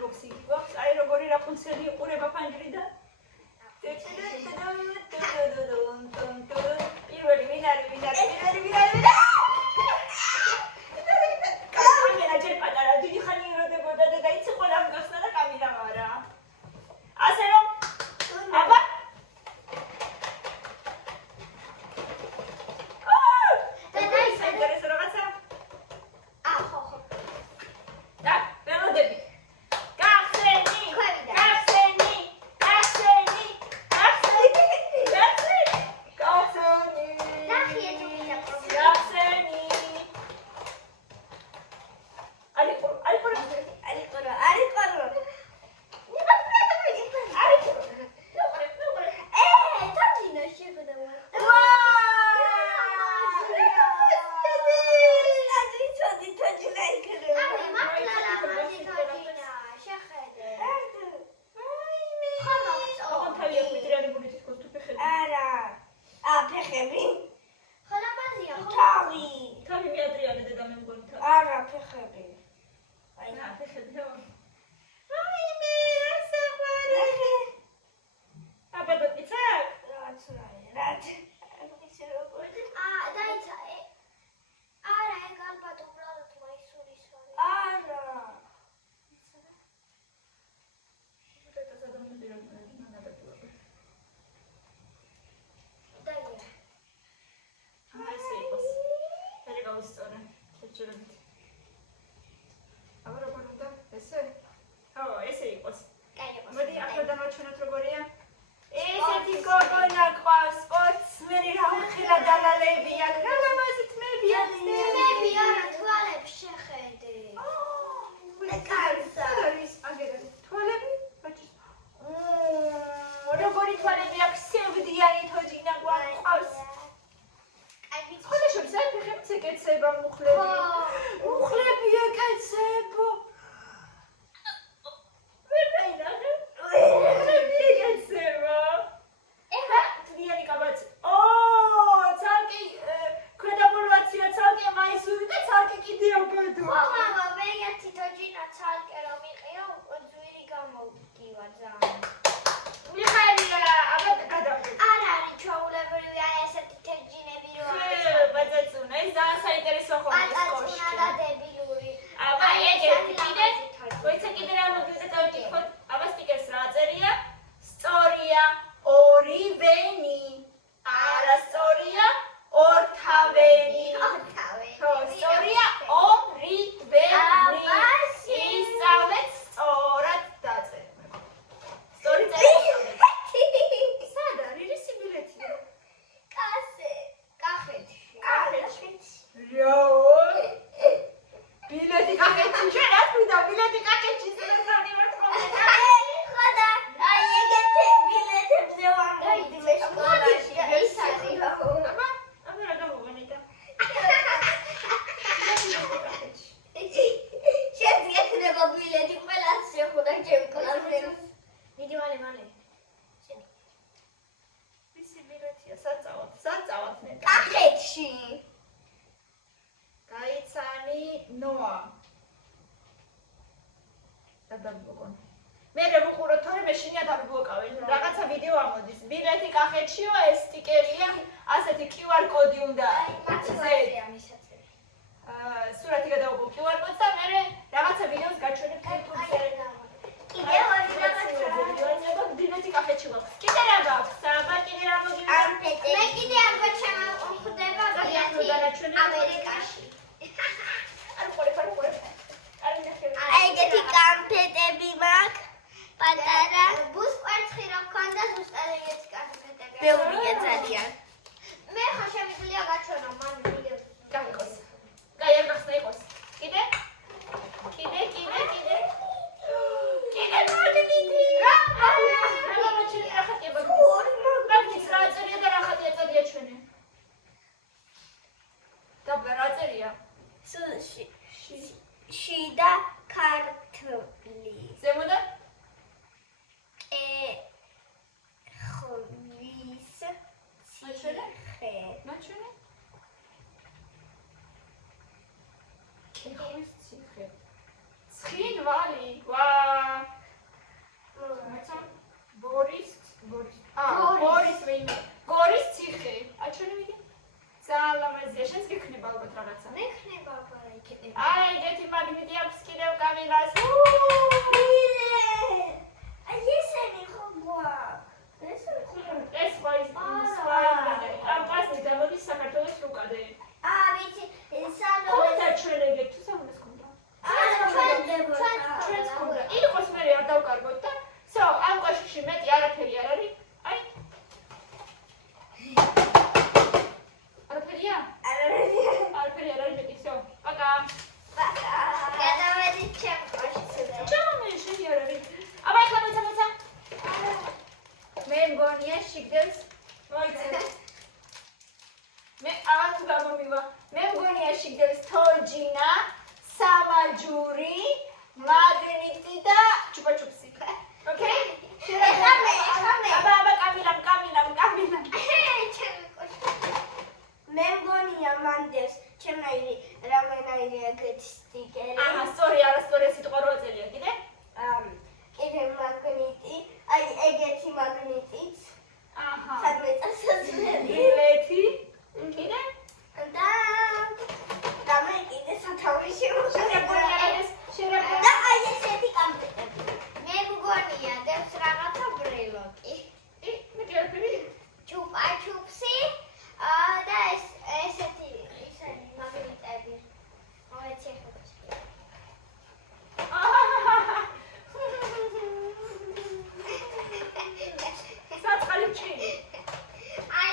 unboxing გვაქვს. აი როგორი რაპუნცელი იყურება ფანჯრიდან. პირველი ვინ არის? კამერა ჯერ პატარა დიდი ხანი იროდებოდა და დაიცი ყველა მგახსნა და კამერა არა. ასე რომ აბა ცხინვალი, ვა მაგნიტია, შენც გექნება ალბათ რაღაცა. მე ხნება აბარა იქნება. აი, ეგეთი მაგნიტი აქვს კიდევ კამილას. აი ესენი ხო გვაქვს. ეს სხვა ის სხვა. ამ პასტი გამოდის საქართველოს რუკადე. ვიცი, სანო ხოთა ჩვენ ეგეთ თუ სამას ქონდა. ჩვენც ქონდა. იყოს მე არ დავკარგოთ და სო, ამ კოშკში მეტი არაფერი არ არის. აი. არაფერია? არაფერი არ არის მეტი, სო. პაკა. გადავედით ჩემ კოშკზე. ჩამო შენი არ არის. აბა ეხლა მოიცა. მე მგონია შიგდებს მოიცა. მე აღარ თუ გამომივა. მე მგონია შიგდებს თორჯინა, სამაჯური, მაგნიტი და ჩუპაჩუპსი. ოკეი? ეხამე. აბა კამილამ. ჩემი კოშკი. მე მგონია მანდებს ჩემნაირი რამენაირი ეგეთი სტიკერი. აჰა, სწორი, არასწორი სიტყვა რო წერია, კიდე? კიდე მაგნიტი, აი ეგეთი მაგნიტიც. აჰა. სადმე წასაძლებელი. ბილეთი. კიდე? და მე კიდე სათავეში შეგონია და აი ესეთი კამპიუტერი. მე მგონია დებს რაღაცა ბრელოკი. მეტი არაფერი. ჩუპაჩუპსი და ესეთი ისეთი მაგნიტები. მოეცი ხო. საწყალი ჩინი. აი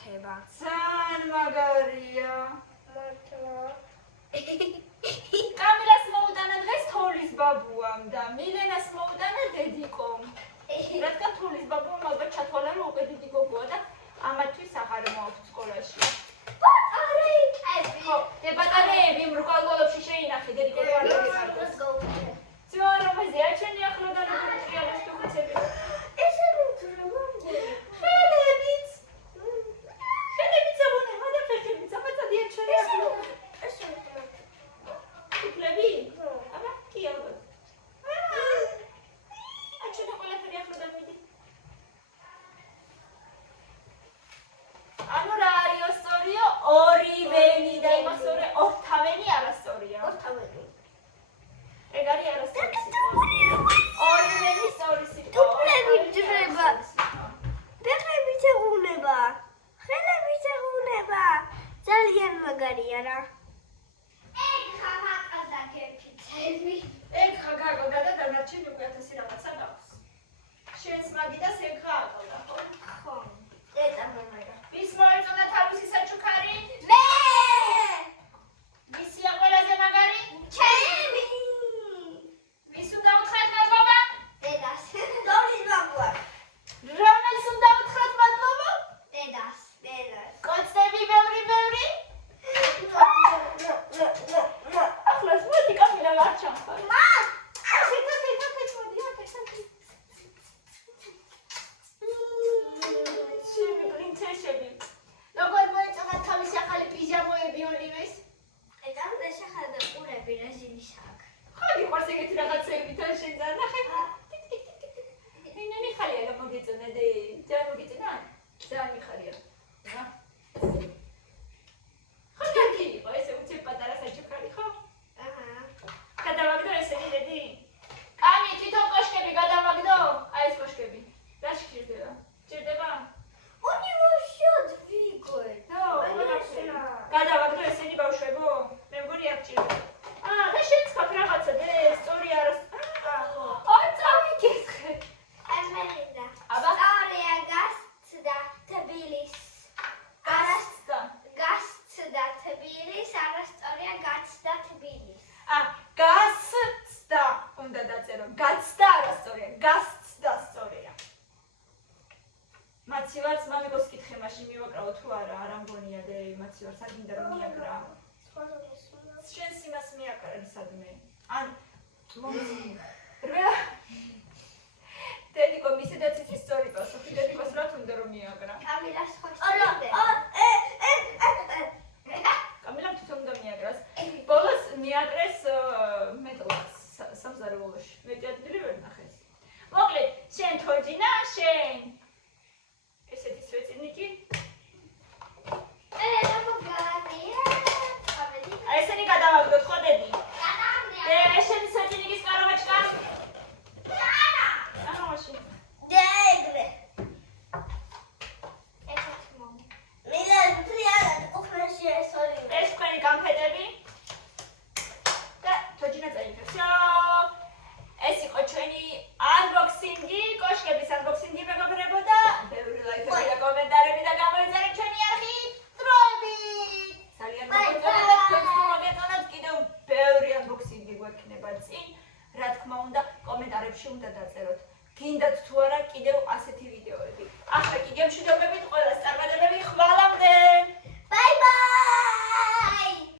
კაიგად ძალიან მაგარია. კამილას მოუტანა დღეს თოლის ბაბუამ და მილენას მოუტანა დედიკომ. რადგან თოლის ბაბუამ ალბათ ჩათვალა რომ უკვე დიდი გოგოა და ამათვის აღარ მოაქვს სკოლაში. ბატარეები. ხო, ბატარეები მრგვალ-გოლებში შეინახე დედიკო არ დაგეკარგოს. ძვან რომელზე აჩვენი ახლოდან როგორ ტრიალებს თუ ხუცები. ესენი თუ როგორ ხელები მაგარია რა. ეგ ხამაკალდა გეფიცები. ეგ ხაგაგოდა და დანარჩენი უკვე 1000 რაღაცა გაქვს. შენს მაგიდას ეგ ხაგაგოდა, ხო? ხო. დედა მომერა. ვის მოეწონა თავისი საჩუქარი? მე! ვისია ყველაზე მაგარი? ჩემი! ვის უნდა უთხრათ მადლობა? დედას. დოლის ბაბუა. რომელს უნდა უთხრათ მადლობა? დედას. კოცები ბევრი. ახლოს მოდი კამილა არ ჩამხარ. პრინცესები. როგორ მოეწონა თავისი ახალი პიჟამოები ოლივეს? ეგამ და შეხადა ყურები რეჟიმის აქ. ხოდი ყურს ეგეთი რაღაცები თან შენძა ნახე. ინენი ხალია რა მოგეწონა და ძალიან მოგეწონა? ძალიან მიხარია. რა? ხოდი იყო ესე უცებ პატარა საჩუქარი ხო? აჰა. გადავაგდო ესენი დედი? კამი თვითონ კოშკები გადავაგდო? აი ეს კოშკები. რა შეჭირდება? ჭირდება? უნივერსიტეტ ვიგოე. გადავაგდო ესენი ბავშვებო? მე მგონი არ ჭირდება. და შენც ხარ რაღაცა და სწორი არა. აი წავიკითხე. ემერინდა. აბა? სწორია გასცდა თბილის. გასცდა თბილის, არასწორია გაცდა თბილის. გასცდა უნდა დაწერო. გაცდა არასწორია. გასცდა სწორია. მაცივარს მამიკოს კითხე მაშინ მივაკრავო თუ არა, არ ამგონია და მაცივარს არ გინდა რომ მიაკრა. შენს იმას მიაკრა სადმე. ან რველა დედიკო მისი და ციცის სწორი პასუხი დედიკოს რა თუნდა რომ მიაკრა. კამილას ხო კამილამ თვითონ უნდა მიაკრას. ბოლოს მიაკრეს მეტლას სამზარეულოში. მეტი ადგილი ვერ ნახეს. მოკლედ, შენ თოჯინა, შენ ესეთი სვეწინიკი. ესენი გადავაგდოთ ხო დედი? შენი სვეწინიკის კაროვაჩკა? მაშინ. ეს თქვენი გამფეტები და თოჯინა წაიღებს. ეს იყო ჩვენი unboxing-ი, კოშკების unboxing-ი მეგობრებო და ბევრი ლაიქები და კომენტარები და გამოიწერეთ ჩვენი არხი დროებით. ძალიან მოგეწონათ და თქვენს მოგეწონათ კიდევ ბევრი unboxing-ი გვექნება წინ. რა თქმა უნდა, კომენტარებში უნდა დაწეროთ. გინდათ თუ არა კიდევ